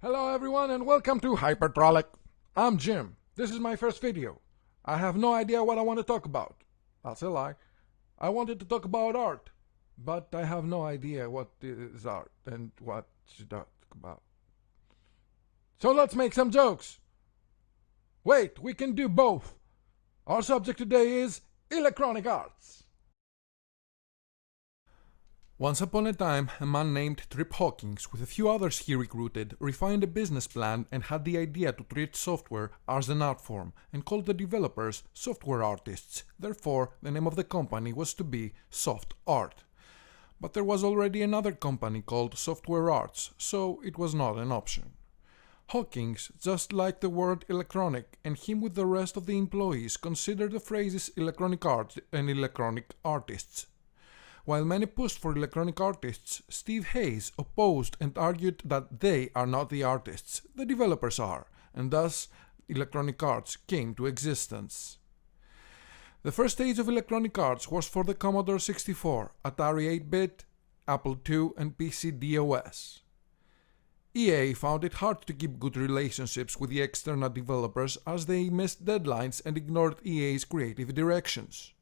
Hello everyone and welcome to Hypertrolic. I'm Jim. This is my first video. I have no idea what I want to talk about. That's a lie. I wanted to talk about art, but I have no idea what is art and what to talk about. So let's make some jokes. Wait, we can do both. Our subject today is electronic arts. Once upon a time, a man named Trip Hawkins, with a few others he recruited, refined a business plan and had the idea to treat software as an art form and called the developers software artists. Therefore, the name of the company was to be Soft Art. But there was already another company called Software Arts, so it was not an option. Hawkins just liked the word electronic, and him with the rest of the employees considered the phrases electronic art and electronic artists. While many pushed for electronic artists, Steve Hayes opposed and argued that they are not the artists, the developers are, and thus electronic arts came to existence. The first stage of electronic arts was for the Commodore 64, Atari 8-bit, Apple II, and PC DOS. EA found it hard to keep good relationships with the external developers as they missed deadlines and ignored EA's creative directions.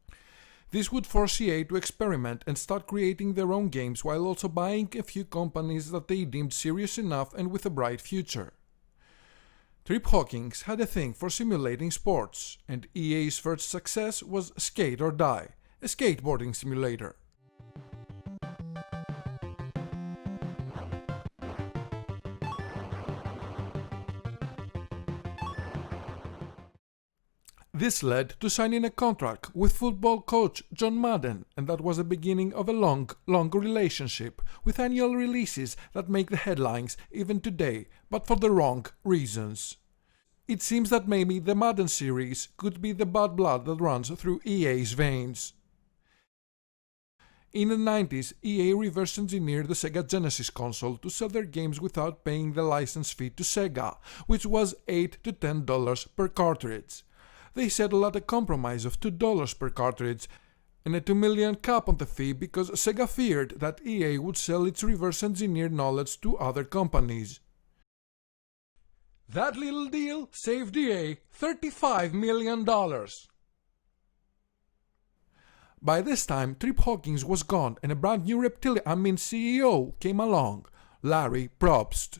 This would force EA to experiment and start creating their own games while also buying a few companies that they deemed serious enough and with a bright future. Trip Hawkins had a thing for simulating sports, and EA's first success was Skate or Die, a skateboarding simulator. This led to signing a contract with football coach John Madden, and that was the beginning of a long relationship with annual releases that make the headlines even today, but for the wrong reasons. It seems that maybe the Madden series could be the bad blood that runs through EA's veins. In the 90s, EA reverse engineered the Sega Genesis console to sell their games without paying the license fee to Sega, which was $8 to $10 per cartridge. They settled at a compromise of $2 per cartridge and a $2 million cap on the fee because Sega feared that EA would sell its reverse engineered knowledge to other companies. That little deal saved EA $35 million. By this time, Trip Hawkins was gone and a brand new CEO came along, Larry Probst.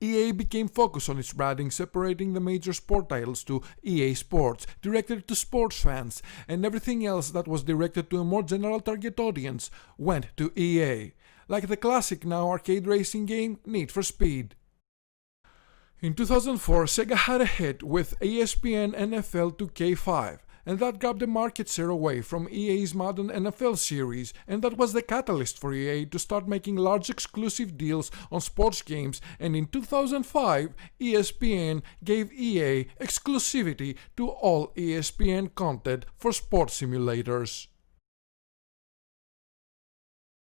EA became focused on its branding, separating the major sport titles to EA Sports, directed to sports fans, and everything else that was directed to a more general target audience went to EA, like the classic now arcade racing game Need for Speed. In 2004, Sega had a hit with ESPN NFL 2K5, and that grabbed the market share away from EA's Madden NFL series, and that was the catalyst for EA to start making large exclusive deals on sports games, and in 2005, ESPN gave EA exclusivity to all ESPN content for sports simulators.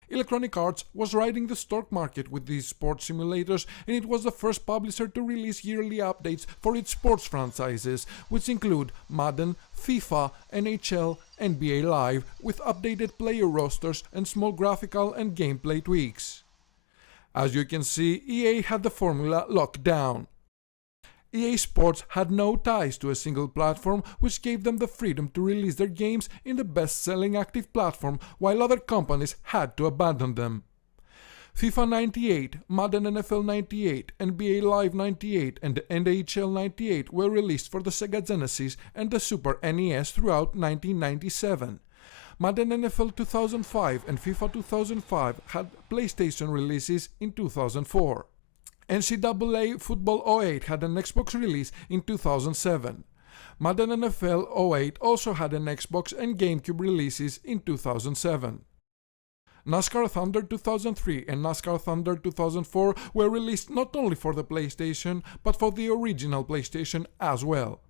Electronic Arts was riding the stock market with these sports simulators, and it was the first publisher to release yearly updates for its sports franchises, which include Madden, FIFA, NHL, NBA Live, with updated player rosters and small graphical and gameplay tweaks. As you can see, EA had the formula locked down. EA Sports had no ties to a single platform, which gave them the freedom to release their games in the best-selling active platform, while other companies had to abandon them. FIFA 98, Madden NFL 98, NBA Live 98, and NHL 98 were released for the Sega Genesis and the Super NES throughout 1997. Madden NFL 2005 and FIFA 2005 had PlayStation releases in 2004. NCAA Football 08 had an Xbox release in 2007. Madden NFL 08 also had an Xbox and GameCube releases in 2007. NASCAR Thunder 2003 and NASCAR Thunder 2004 were released not only for the PlayStation, but for the original PlayStation as well.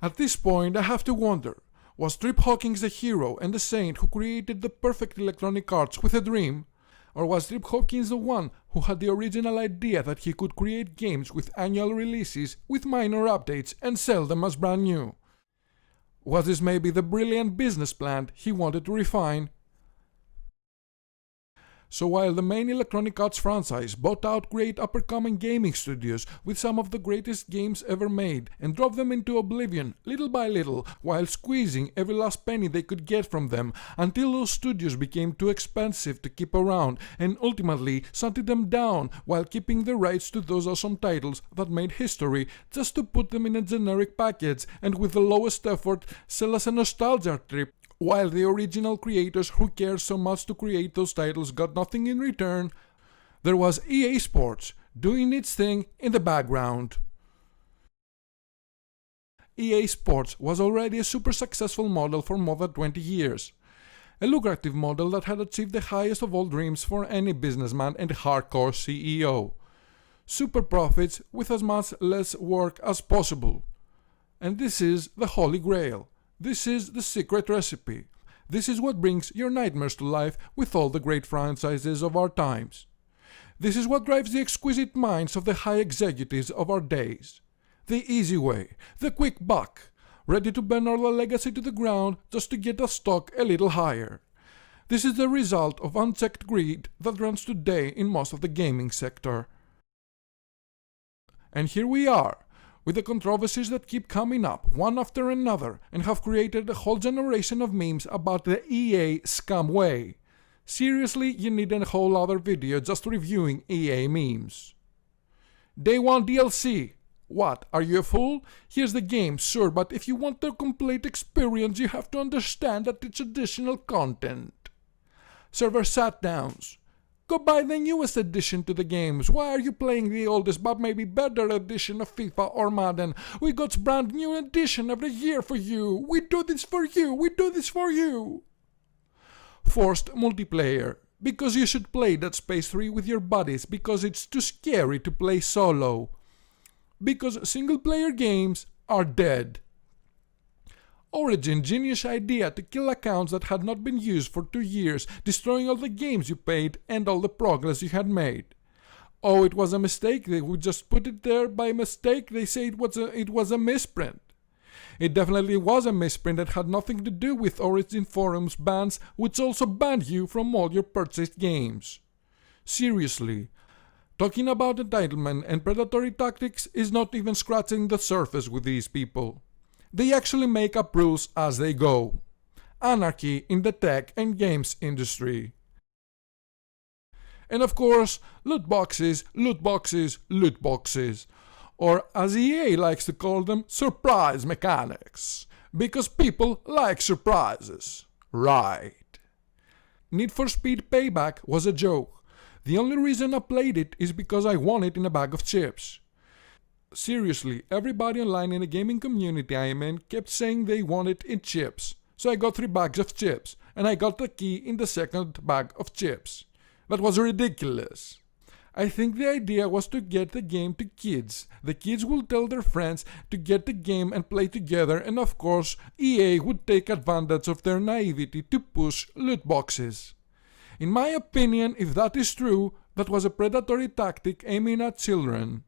At this point, I have to wonder, was Trip Hawkins the hero and the saint who created the perfect electronic arts with a dream? Or was Trip Hawkins the one who had the original idea that he could create games with annual releases with minor updates and sell them as brand new? Was this maybe the brilliant business plan he wanted to refine? So while the main Electronic Arts franchise bought out great up-and-coming gaming studios with some of the greatest games ever made and drove them into oblivion little by little while squeezing every last penny they could get from them until those studios became too expensive to keep around and ultimately shunted them down while keeping the rights to those awesome titles that made history just to put them in a generic package and with the lowest effort sell us a nostalgia trip, while the original creators who cared so much to create those titles got nothing in return, there was EA Sports doing its thing in the background. EA Sports was already a super successful model for more than 20 years. A lucrative model that had achieved the highest of all dreams for any businessman and hardcore CEO. Super profits with as much less work as possible. And this is the Holy Grail. This is the secret recipe. This is what brings your nightmares to life with all the great franchises of our times. This is what drives the exquisite minds of the high executives of our days. The easy way, the quick buck, ready to burn all the legacy to the ground just to get the stock a little higher. This is the result of unchecked greed that runs today in most of the gaming sector. And here we are, with the controversies that keep coming up one after another and have created a whole generation of memes about the EA scam way. Seriously, you need a whole other video just reviewing EA memes. Day 1 DLC. What, are you a fool? Here's the game, sure, but if you want the complete experience you have to understand that it's additional content. Server shutdowns. Go buy the newest addition to the games. Why are you playing the oldest but maybe better edition of FIFA or Madden? We got brand new edition every year for you. We do this for you. We do this for you. Forced multiplayer. Because you should play Dead Space 3 with your buddies because it's too scary to play solo. Because single player games are dead. Origin genius idea to kill accounts that had not been used for 2 years, destroying all the games you paid and all the progress you had made. Oh, it was a mistake, they would just put it there by mistake, they say it was a misprint. It definitely was a misprint that had nothing to do with Origin forums bans, which also banned you from all your purchased games. Seriously, talking about entitlement and predatory tactics is not even scratching the surface with these people. They actually make up rules as they go. Anarchy in the tech and games industry. And of course, loot boxes, loot boxes, loot boxes. Or as EA likes to call them, surprise mechanics. Because people like surprises. Right. Need for Speed Payback was a joke. The only reason I played it is because I won it in a bag of chips. Seriously, everybody online in the gaming community I am in kept saying they wanted in chips. So I got 3 bags of chips, and I got the key in the second bag of chips. That was ridiculous. I think the idea was to get the game to kids. The kids will tell their friends to get the game and play together, and of course EA would take advantage of their naivety to push loot boxes. In my opinion, if that is true, that was a predatory tactic aiming at children.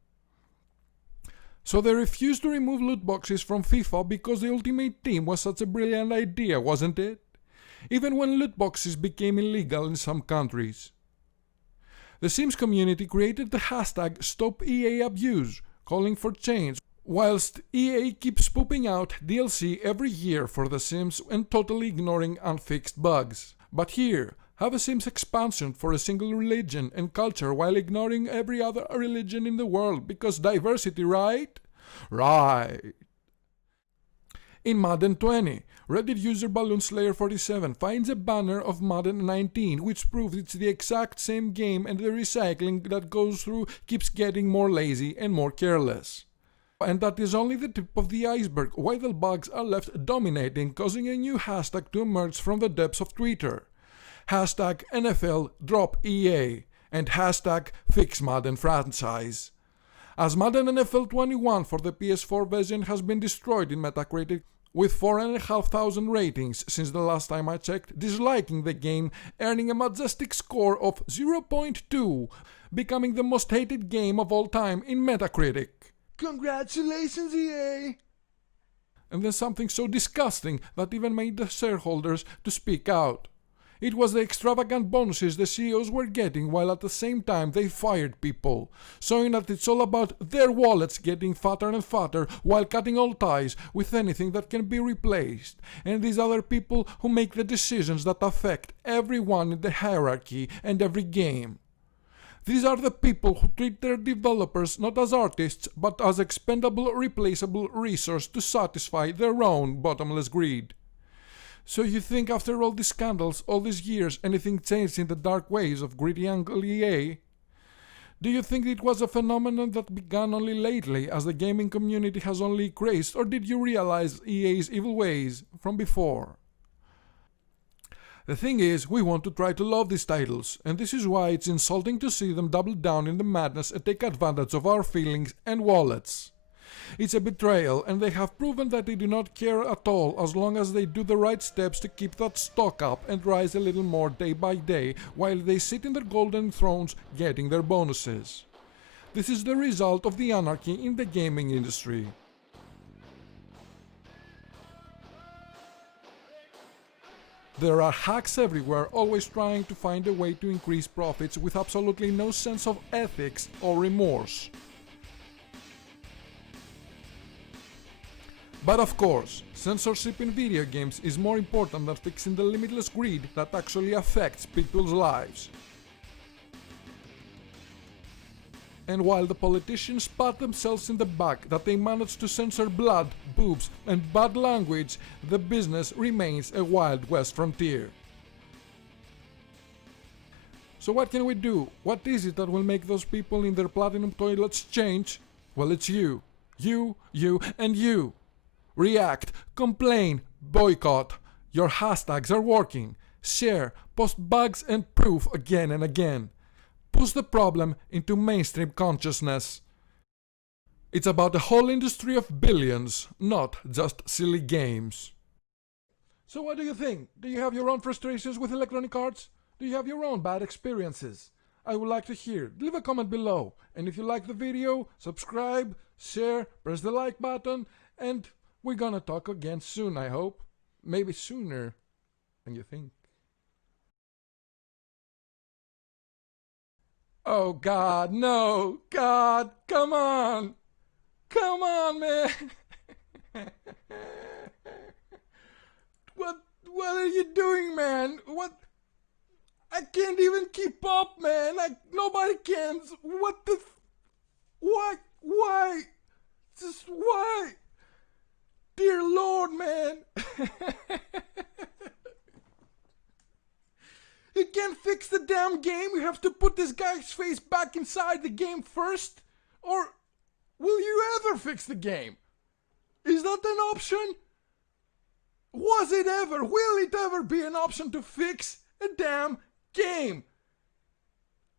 So they refused to remove loot boxes from FIFA because the Ultimate Team was such a brilliant idea, wasn't it? Even when loot boxes became illegal in some countries. The Sims community created the hashtag #StopEAAbuse, calling for change, whilst EA keeps pooping out DLC every year for The Sims and totally ignoring unfixed bugs. But here, have a Sims expansion for a single religion and culture while ignoring every other religion in the world because diversity, right? Right. In Madden 20, Reddit user BalloonSlayer47 finds a banner of Madden 19 which proves it's the exact same game and the recycling that goes through keeps getting more lazy and more careless. And that is only the tip of the iceberg while the bugs are left dominating, causing a new hashtag to emerge from the depths of Twitter. Hashtag NFL drop EA and hashtag fix Madden franchise. As Madden NFL 21 for the PS4 version has been destroyed in Metacritic with 4,500 ratings since the last time I checked, disliking the game, earning a majestic score of 0.2, becoming the most hated game of all time in Metacritic. Congratulations, EA! And then something so disgusting that even made the shareholders to speak out. It was the extravagant bonuses the CEOs were getting while at the same time they fired people, showing that it's all about their wallets getting fatter and fatter while cutting all ties with anything that can be replaced. And these other people who make the decisions that affect everyone in the hierarchy and every game. These are the people who treat their developers not as artists but as expendable, replaceable resource to satisfy their own bottomless greed. So you think after all these scandals, all these years, anything changed in the dark ways of greedy Uncle EA? Do you think it was a phenomenon that began only lately as the gaming community has only increased, or did you realize EA's evil ways from before? The thing is, we want to try to love these titles, and this is why it's insulting to see them double down in the madness and take advantage of our feelings and wallets. It's a betrayal, and they have proven that they do not care at all as long as they do the right steps to keep that stock up and rise a little more day by day while they sit in their golden thrones getting their bonuses. This is the result of the anarchy in the gaming industry. There are hacks everywhere always trying to find a way to increase profits with absolutely no sense of ethics or remorse. But of course, censorship in video games is more important than fixing the limitless greed that actually affects people's lives. And while the politicians pat themselves in the back that they managed to censor blood, boobs and bad language, the business remains a Wild West frontier. So what can we do? What is it that will make those people in their platinum toilets change? Well, it's you. You, and you. React, complain, boycott. Your hashtags are working. Share, post bugs and proof again and again. Push the problem into mainstream consciousness. It's about a whole industry of billions, not just silly games. So what do you think? Do you have your own frustrations with Electronic Arts? Do you have your own bad experiences? I would like to hear. Leave a comment below. And if you like the video, subscribe, share, press the like button, and we're gonna talk again soon, I hope. Maybe sooner than you think. Oh God, no! God, come on! Come on, man! What are you doing, man? What? I can't even keep up, man! Nobody can! What the... Why? Just why? Dear Lord, man! You can't fix the damn game? You have to put this guy's face back inside the game first? Or will you ever fix the game? Is that an option? Was it ever? Will it ever be an option to fix a damn game?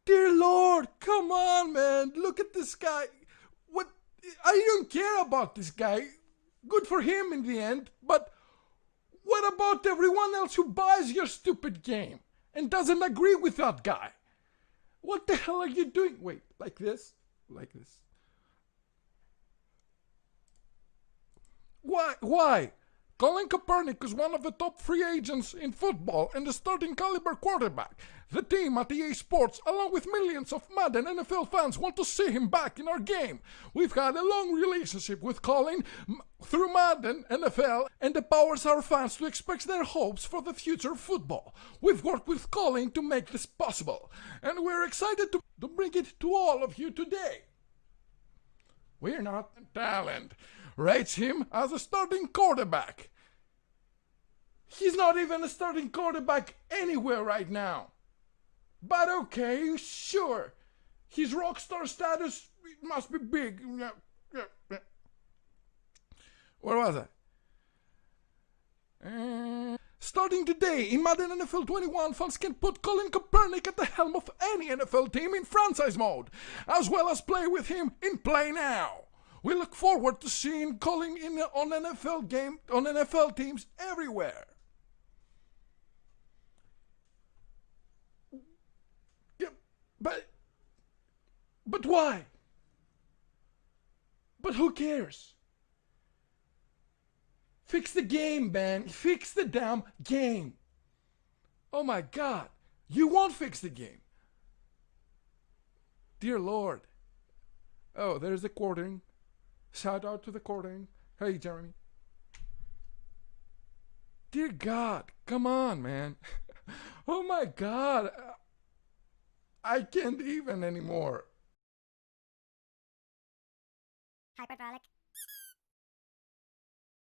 Dear Lord, come on, man. Look at this guy. What? I don't care about this guy. Good for him in the end, but what about everyone else who buys your stupid game and doesn't agree with that guy? What the hell are you doing? Wait, like this? Like this. Why? Colin Kaepernick is one of the top free agents in football and a starting caliber quarterback. The team at EA Sports, along with millions of Madden NFL fans, want to see him back in our game. We've had a long relationship with Colin through Madden NFL, and empowers our fans to express their hopes for the future of football. We've worked with Colin to make this possible, and we're excited to bring it to all of you today. We're not talent. Rates him as a starting quarterback. He's not even a starting quarterback anywhere right now. But okay, sure. His rockstar status must be big. Where was I? Starting today in Madden NFL 21, fans can put Colin Kaepernick at the helm of any NFL team in franchise mode, as well as play with him in Play Now. We look forward to seeing Colin on NFL teams everywhere. Yeah, but why? But who cares? Fix the game, man. Fix the damn game. Oh my God! You won't fix the game! Dear Lord. Oh, there's the quartering. Shout out to the quartering. Hey, Jeremy. Dear God, come on, man. Oh my God. I can't even anymore. Hyperbolic